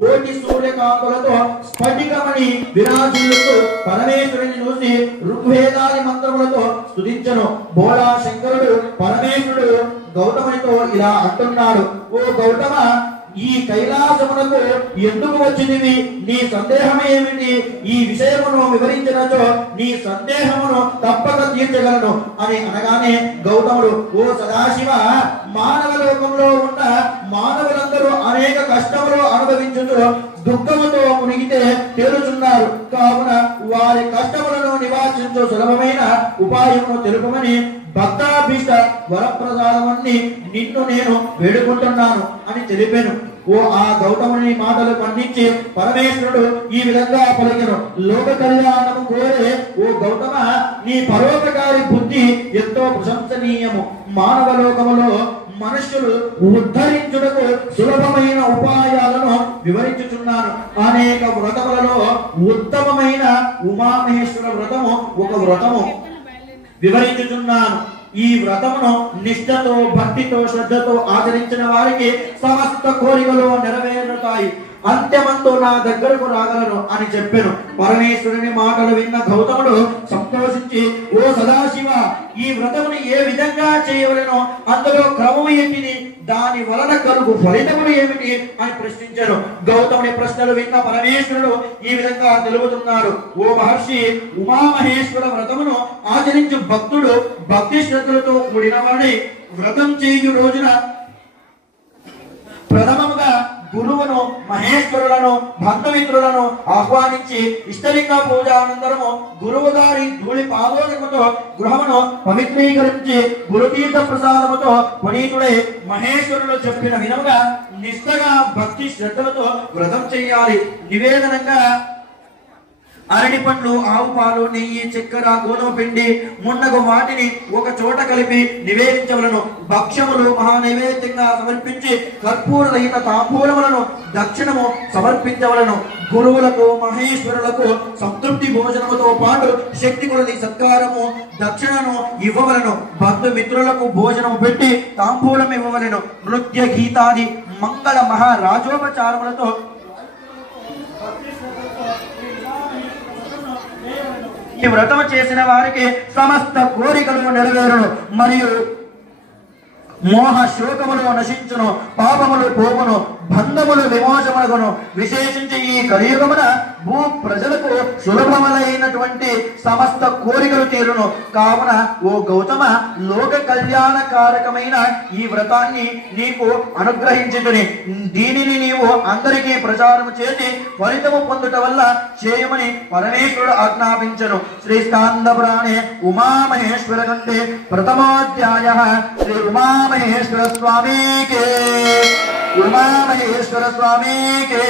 కోటి సూర్యకాంతులతో స్ఫటికమణి విరాజిల్లుతూ పరమేశ్వరుని చూసి ఋగ్వేదాది మంత్రములతో స్తుతించను. బోళా శంకరుడు పరమేశ్వరుడు గౌతమునితో ఇలా అంటున్నాడు, ఓ గౌతమ, ఈ కైలాసమునకు ఎందుకు వచ్చినవి? నీ సందేహం ఏమిటి? ఈ విషయమును వివరించినచో నీ సందేహమును తప్పక తీర్చగలను అని అనగానే గౌతముడు, ఓ సదాశివ, మానవ లోకంలో ఉన్న మానవులందరూ అనేక కష్టములు అనుభవించుతూ దుఃఖముతో మునిగితే తేలుచున్నారు. కావున వారి కష్టములను నివారించు సులభమైన ఉపాయమును తెలుపమని భక్తాభీష్ట వరప్రసాదమని నిన్ను నేను వేడుకుంటున్నాను అని తెలిపాను. ఓ ఆ గౌతముని మాటలు ఖండించి పరమేశ్వరుడు ఈ విధంగా పలికెను, లోక కళ్యాణము కోరే ఓ గౌతమ, నీ పరోపకారి బుద్ధి ఎంతో ప్రశంసనీయము. మానవ లోకములో మనుష్యులు ఉద్ధరించుటకు సులభమైన ఉపాయాలను వివరించుచున్నాను. అనేక వ్రతములలో ఉత్తమమైన ఉమామహేశ్వర వ్రతము ఒక వ్రతము వివరించుచున్నాను. ఈ వ్రతమును నిష్ఠతో భక్తితో శ్రద్ధతో ఆచరించిన వారికి సమస్త కోరికలు నెరవేరుతాయి, అంత్యమంతో నా దగ్గరకు రాగలను అని చెప్పాను. పరమేశ్వరుని మాటలు విన్న గౌతముడు సంతోషించి, ఓ సదాశివ, ఈ వ్రతమును ఏ విధంగా చేయవలెనో, అందులో క్రమము ఏమిటి, దాని వలన కలుగు ఫలితములు ఏమిటి అని ప్రశ్నించారు. గౌతముని ప్రశ్నలు విన్న పరమేశ్వరుడు ఈ విధంగా తెలుపుతున్నాడు, ఓ మహర్షి, ఉమామహేశ్వర వ్రతమును ఆచరించు భక్తుడు భక్తి శ్రద్ధలతో కూడినవాడి వ్రతం చేయు రోజున ప్రథమముగా గురువును, మహేశ్వరులను, బంధుమిత్రులను ఆహ్వానించి ఇష్టలింగ పూజ అనంతరము గురువు గారి ధూళి పాదోదకముతో గృహమును పవిత్రీకరించి గురుతీర్థ ప్రసాదముతో పునీతుడై మహేశ్వరులు చెప్పిన విధముగా నిష్ఠగా భక్తి శ్రద్ధలతో వ్రతం చేయాలి. నివేదనంగా అరటి పండ్లు, ఆవు పాలు, నెయ్యి, చక్కెర, గోధుమ పిండి మున్నగు వాటిని ఒక చోట కలిపి నివేదించవలను. భక్ష్యములు మహా నైవేద్యంగా సమర్పించి కర్పూర రహిత తాంబూలములను దక్షిణము సమర్పించవలను. గురువులకు, మహేశ్వరులకు సంతృప్తి భోజనముతో పాటు శక్తి కొలది సత్కారము దక్షిణను ఇవ్వవలను. బంధుమిత్రులకు భోజనము పెట్టి తాంబూలం ఇవ్వవలను. నృత్య గీతాది మంగళ మహారాజోపచారములతో ఈ వ్రతము చేసిన వారికి సమస్త కోరికలు నెరవేరును, మరియు మోహ శోకములు నశించును, పాపములు పోవును, బంధములు విమోచములగును. విశేషించి ఈ కలియుగమున భూ ప్రజలకు సులభములైనటువంటి సమస్త కోరికలు తీరును. కావున ఓ గౌతమ, లోక కళ్యాణకారకమైన ఈ వ్రతాన్ని నీకు అనుగ్రహించుని. దీనిని నీవు అందరికీ ప్రచారము చేసి ఫలితము పొందుట వల్ల చేయమని పరమేశ్వరుడు ఆజ్ఞాపించను. శ్రీ స్కాంద పురాణే ఉమామహేశ్వర కంటే ప్రథమోధ్యాయ. శ్రీ ఉమామహేశ్వర స్వామికే, ఉమామహేశ్వర స్వామికే.